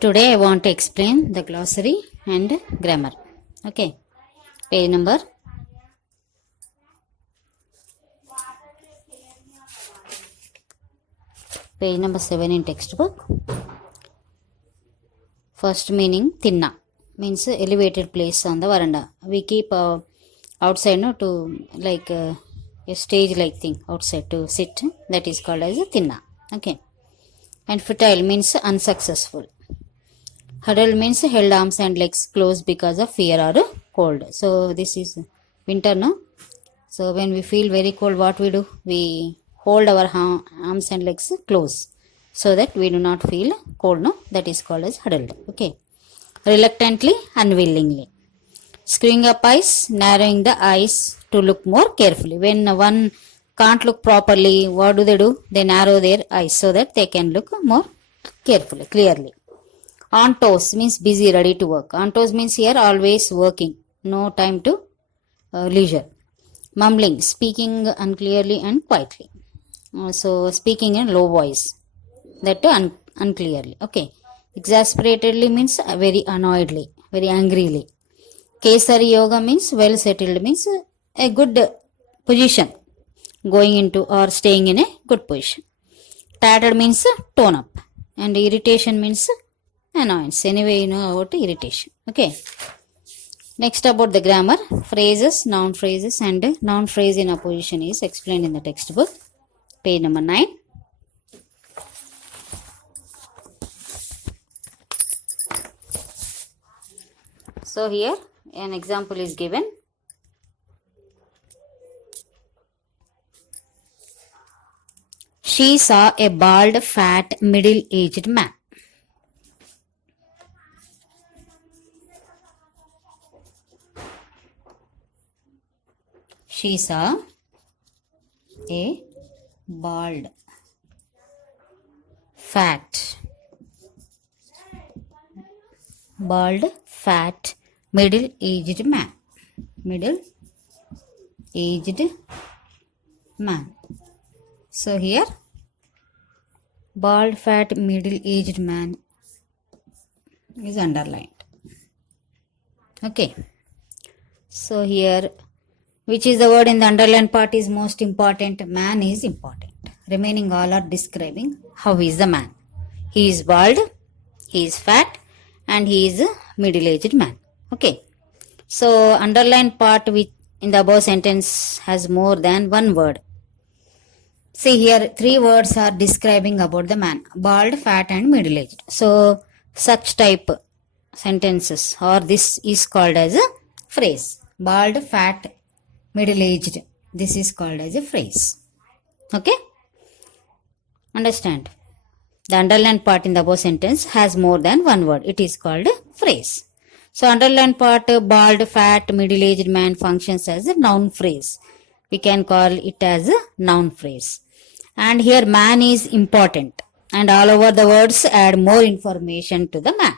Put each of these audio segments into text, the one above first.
Today I want to explain the glossary and grammar. Okay, page number 7 in textbook. First meaning tinna means elevated place on the veranda. We keep outside to like a stage like thing outside to sit. That is called as a tinna. Okay, and futile means unsuccessful. Huddle means held arms and legs closed because of fear or cold. So this is winter, no? So when we feel very cold, what we do? We hold our arms and legs close so that we do not feel cold, no? That is called as huddled. Okay. Reluctantly, unwillingly. Screwing up eyes, narrowing the eyes to look more carefully. When one can't look properly, what do? They narrow their eyes so that they can look more carefully, clearly. On toes means busy, ready to work. On toes means here always working, no time to leisure. Mumbling, speaking unclearly and quietly. So speaking in low voice, that too unclearly. Okay. Exasperatedly means very annoyedly, very angrily. Kesari yoga means well settled, means a good position, going into or staying in a good position. Tattered means tone up, and irritation means annoyance. Anyway, you know about irritation. Okay. Next about the grammar, phrases, noun phrases, and noun phrase in opposition is explained in the textbook, page number 9. So here an example is given. She saw a bald, fat, middle-aged man. She saw a bald, fat, middle-aged man. So here, bald, fat, middle-aged man is underlined. Okay. So here, which is the word in the underlined part is most important? Man is important. Remaining all are describing how is the man. He is bald, he is fat, and he is a middle-aged man. Okay. So underlined part which in the above sentence has more than one word. See here, 3 words are describing about the man. Bald, fat, and middle-aged. So such type sentences or this is called as a phrase. Bald, fat, middle-aged. This is called as a phrase. Okay? Understand? The underlined part in the above sentence has more than one word. It is called a phrase. So underlined part, bald, fat, middle-aged man functions as a noun phrase. We can call it as a noun phrase. And here man is important. And all over the words add more information to the man.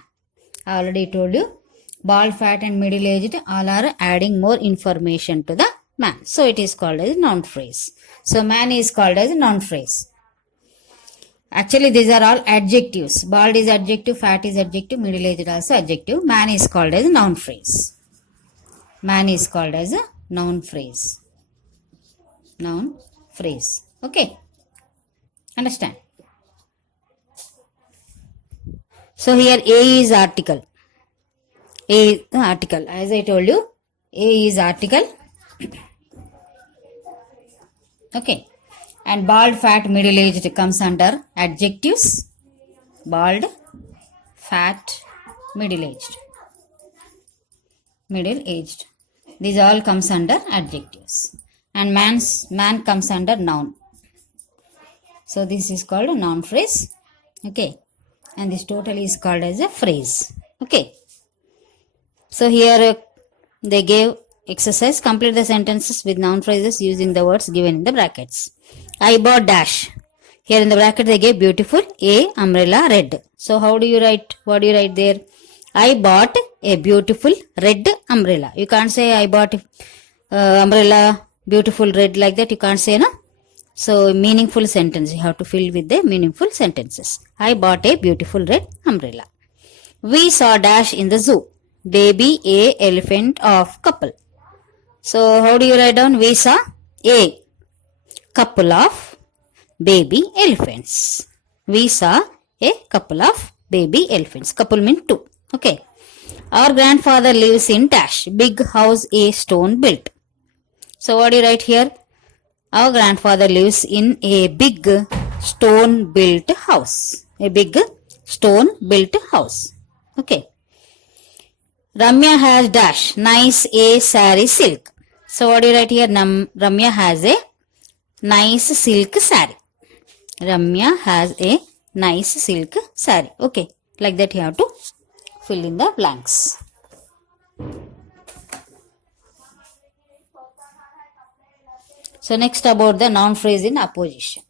I already told you, bald, fat, and middle-aged all are adding more information to the man. So it is called as a noun phrase. So man is called as a noun phrase. Actually these are all adjectives. Bald is adjective, fat is adjective, middle-aged also adjective. Man is called as a noun phrase. Man is called as a noun phrase. Noun phrase. Okay. Understand? So here A is article. A is the article. As I told you, A is article. Okay. And bald, fat, middle-aged comes under adjectives. Bald, fat, middle-aged. Middle-aged. These all comes under adjectives. And man comes under noun. So this is called a noun phrase. Okay. And this total is called as a phrase. Okay. So here they gave exercise. Complete the sentences with noun phrases using the words given in the brackets. I bought dash. Here in the bracket they gave beautiful, a umbrella, red. So how do you write? What do you write there? I bought a beautiful red umbrella. You can't say I bought umbrella beautiful red like that. You can't say, no? So meaningful sentence. You have to fill with the meaningful sentences. I bought a beautiful red umbrella. We saw dash in the zoo. Baby, a elephant of couple. So how do you write down? We saw a couple of baby elephants. We saw a couple of baby elephants. Couple means two. Okay. Our grandfather lives in dash. Big house, a stone built. So what do you write here? Our grandfather lives in a big stone built house. A big stone built house. Okay. Ramya has dash. Nice a saree silk. So what do you write here? Ramya has a nice silk saree. Ramya has a nice silk saree. Okay. Like that you have to fill in the blanks. So next about the noun phrase in apposition.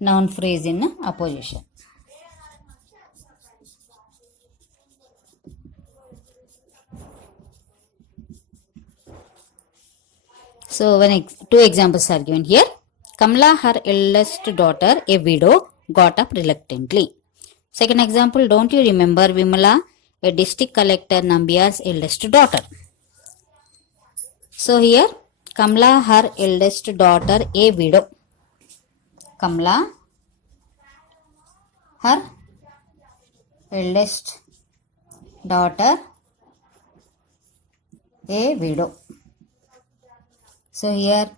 Noun phrase in apposition. So when two examples are given here. Kamala, her eldest daughter, a widow, got up reluctantly. Second example, don't you remember Vimala, a district collector Nambiar's eldest daughter? So here, Kamala, her eldest daughter, a widow. Kamala, her eldest daughter, a widow. So here,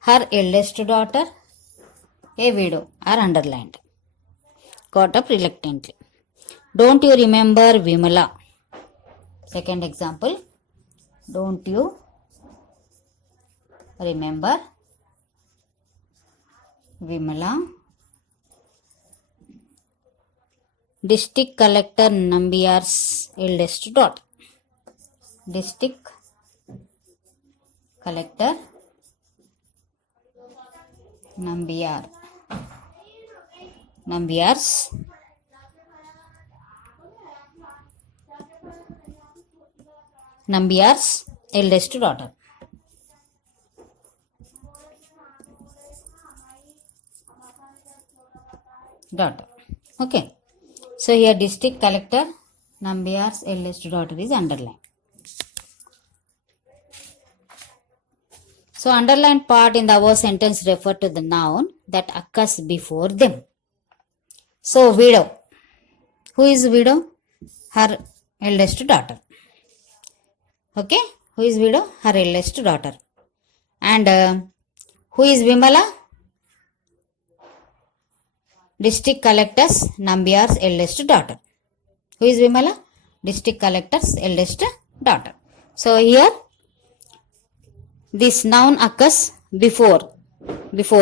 her eldest daughter, a widow, are underlined. Got up reluctantly. Don't you remember Vimala? Second example. Don't you remember Vimala? District collector Nambiar's eldest daughter. District collector Nambiar's eldest daughter. Okay. So here district collector Nambiar's eldest daughter is underlined. So underlined part in the above sentence refer to the noun that occurs before them. So widow. Who is widow? Her eldest daughter. Okay. Who is widow? Her eldest daughter. And who is Vimala? District collector's Nambiar's eldest daughter. Who is Vimala? District collector's eldest daughter. So here this noun occurs before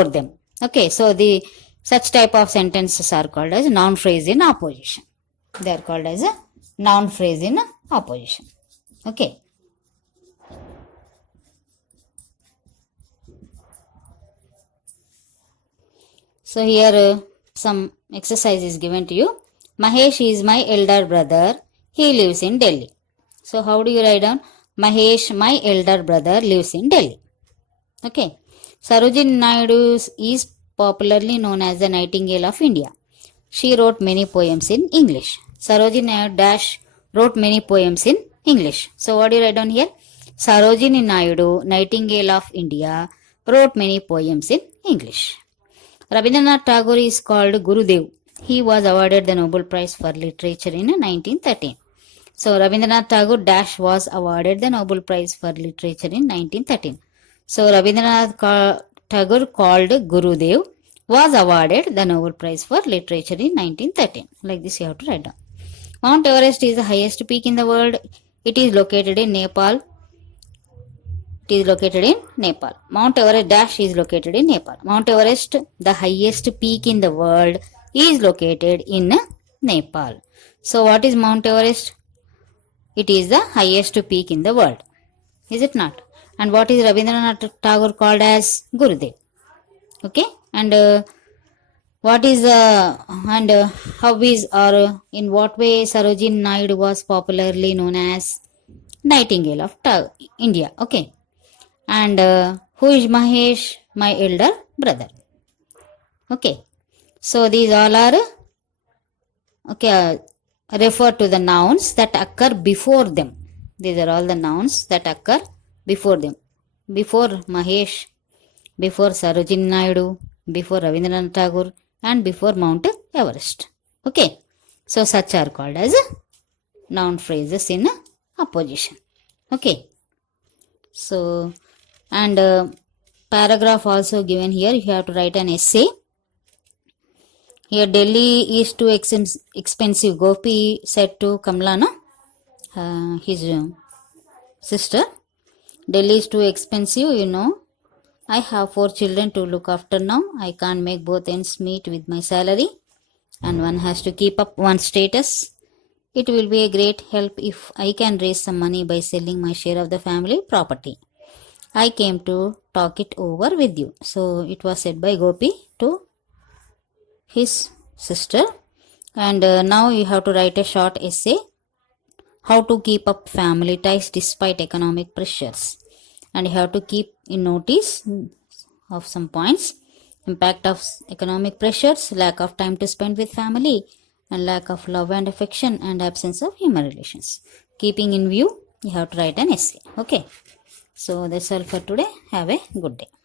them. Okay, so the such type of sentences are called as noun phrase in apposition. They are called as a noun phrase in apposition. Okay. So here some exercise is given to you. Mahesh is my elder brother. He lives in Delhi. So how do you write down? Mahesh, my elder brother, lives in Delhi. Okay. Sarojini Naidu is popularly known as the Nightingale of India. She wrote many poems in English. Sarojini Naidu dash wrote many poems in English. So what do you write down here? Sarojini Naidu, Nightingale of India, wrote many poems in English. Rabindranath Tagore is called Gurudev. He was awarded the Nobel Prize for Literature in 1913. So Rabindranath Tagore dash was awarded the Nobel Prize for Literature in 1913. So Rabindranath Tagore called Gurudev was awarded the Nobel Prize for Literature in 1913. Like this you have to write down. Mount Everest is the highest peak in the world. It is located in Nepal. Mount Everest dash is located in Nepal. Mount Everest, the highest peak in the world, is located in Nepal. So what is Mount Everest? It is the highest peak in the world. Is it not? And what is Rabindranath Tagore called as? Gurudev. Okay. And what is how is or in what way Sarojini Naidu was popularly known as Nightingale of India? Okay. And who is Mahesh? My elder brother. Okay, so these all are refer to the nouns that occur before them. These are all the nouns that occur before them. Before Mahesh, before Sarojini Naidu, before Rabindranath Tagore, and before Mount Everest. Okay, so such are called as noun phrases in opposition. Okay, so and paragraph also given here. You have to write an essay. Here, Delhi is too expensive. Gopi said to Kamlana, his sister, Delhi is too expensive, you know. I have 4 children to look after now. I can't make both ends meet with my salary, and one has to keep up one's status. It will be a great help if I can raise some money by selling my share of the family property. I came to talk it over with you. So it was said by Gopi to his sister. And now you have to write a short essay, how to keep up family ties despite economic pressures. And you have to keep in notice of some points: impact of economic pressures, lack of time to spend with family, and lack of love and affection, and absence of human relations. Keeping in view, you have to write an essay. Okay, so that's all for today. Have a good day.